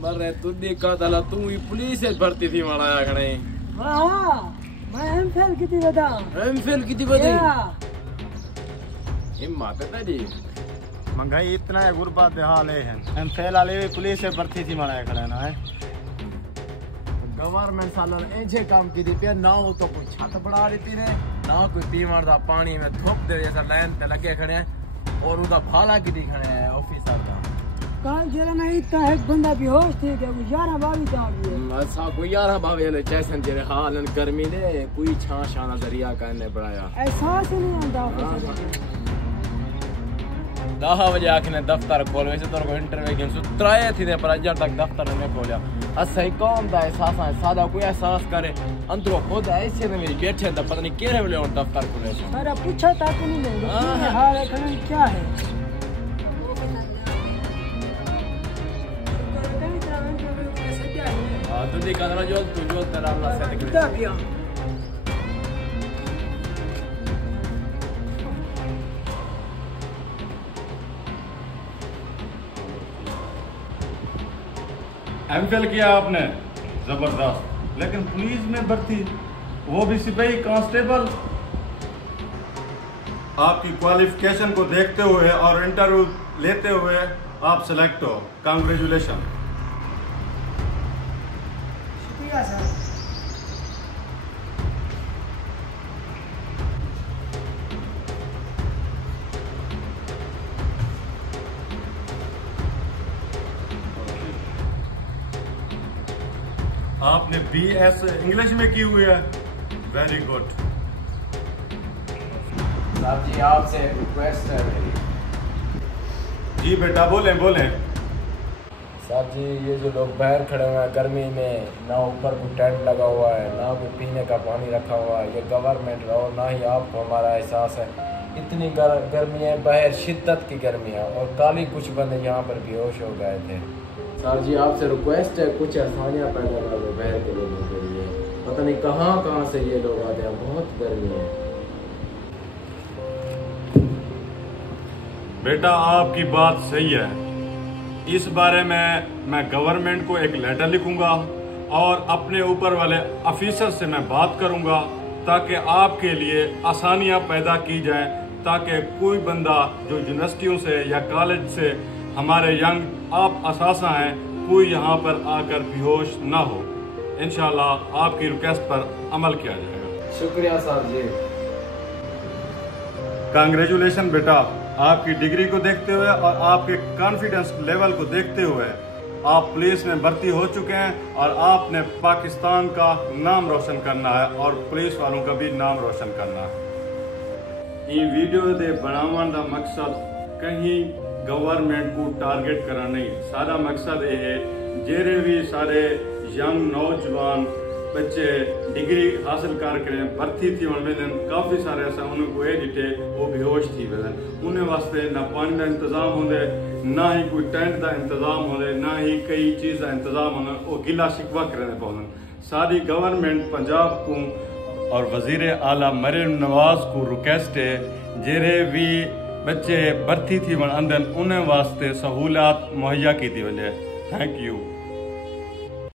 मरे तू देखा तला तू ही पुलिस से भर्ती थी मारा खड़े। हां मैं एमफिल कितनी बता। एमफिल कितनी बता। हिम्मत है तेरी। महंगाई इतना है गुरबत हाल है। एमफिल वाले भी पुलिस से भर्ती थी मारा खड़े ना है। गवर्नमेंट सालन ऐसे काम की दी पे ना हो तो कोई छत बढ़ा देती ने ना कोई पीवण दा पानी में धुप दे जैसा लाइन पे लगे खड़े हैं और उदा भाला की दी खड़े हैं ऑफिसर का। कल जरा नहीं था एक बंदा बेहोश थे क्या 11-22 आ गए। अच्छा कोई 11-22 ने जैसे जेरे हाल गर्मी दे कोई छां शाना दरिया करने बढ़ाया एहसास नहीं आंदा। 10 बजे आखने दफ्तर खोल वैसे तो को इंटरव्यू के सुत्राए थी पर अजर तक दफ्तर ने खोलिया। असही कौन दा एहसास है सादा कोई एहसास करे अंदरों खुद ऐसे में मेरी बैठे तो पता नहीं केरे वाले और दफ्तर खोले। अरे पूछा था कि नहीं हाल है क्या है। तू देखा ना जो तेरा अल्लाह से कितना पिया। एमफिल किया आपने जबरदस्त, लेकिन पुलिस में भर्ती वो भी सिपाही कांस्टेबल। आपकी क्वालिफिकेशन को देखते हुए और इंटरव्यू लेते हुए आप सेलेक्ट हो। कांग्रेचुलेशन। शुक्रिया सर। आपने BS इंग्लिश में की हुई है, वेरी गुड। साहब जी आपसे रिक्वेस्ट है मेरी। जी बेटा बोलें बोलें। साहब जी ये जो लोग बाहर खड़े हुए हैं गर्मी में, ना ऊपर कोई टेंट लगा हुआ है ना कोई पीने का पानी रखा हुआ है, ये गवर्नमेंट और ना ही आपको हमारा एहसास है। इतनी गर्मी है बाहर, शिद्दत की गर्मी है और काली कुछ बंदे यहाँ पर बेहोश हो गए थे। सर जी आपसे रिक्वेस्ट है कुछ आसानियाँ पैदा कर दो बाहर के लोगों के लिए। पता नहीं कहाँ से ये लोग आते हैं, बहुत गर्मी है। बेटा आपकी बात सही है। इस बारे में मैं गवर्नमेंट को एक लेटर लिखूंगा और अपने ऊपर वाले ऑफिसर से मैं बात करूंगा ताकि आपके लिए आसानियां पैदा की जाए, ताकि कोई बंदा जो यूनिवर्सिटियों से या कॉलेज से हमारे यंग आप असासा हैं कोई यहाँ पर आकर बेहोश ना हो। इंशाल्लाह आपकी रिक्वेस्ट पर अमल किया जाएगा। शुक्रिया साहब जी। कांग्रेचुलेशन बेटा, आपकी डिग्री को देखते हुए और आपके कॉन्फिडेंस लेवल को देखते हुए आप पुलिस में भर्ती हो चुके हैं और आपने पाकिस्तान का नाम रोशन करना है और पुलिस वालों का भी नाम रोशन करना है। ये वीडियो दे बनावन का मकसद कहीं गवर्नमेंट को टारगेट करना नहीं, सारा मकसद ये है जेरे भी सारे यंग नौजवान बच्चे डिग्री हासिल करके भर्ती थी वजन काफ़ी सारे ऐसा उनको ये डिटे वो बेहोश थी वजन उन्हें वास्ते ना पानी का इंतजाम होंगे, ना ही कोई टेंट का इंतजाम होंगे, ना ही कई चीज़ का इंतजाम होंगे, वो गिला शिकवा करने पौन। सारी गवर्नमेंट पंजाब को और वजीर आला मरीम नवाज को रिक्वेस्ट है जेरे भी बच्चे भर्ती थी वन अंदर उन्हें वास्ते सहूलियात मुहैया की थी वजह। Thank you.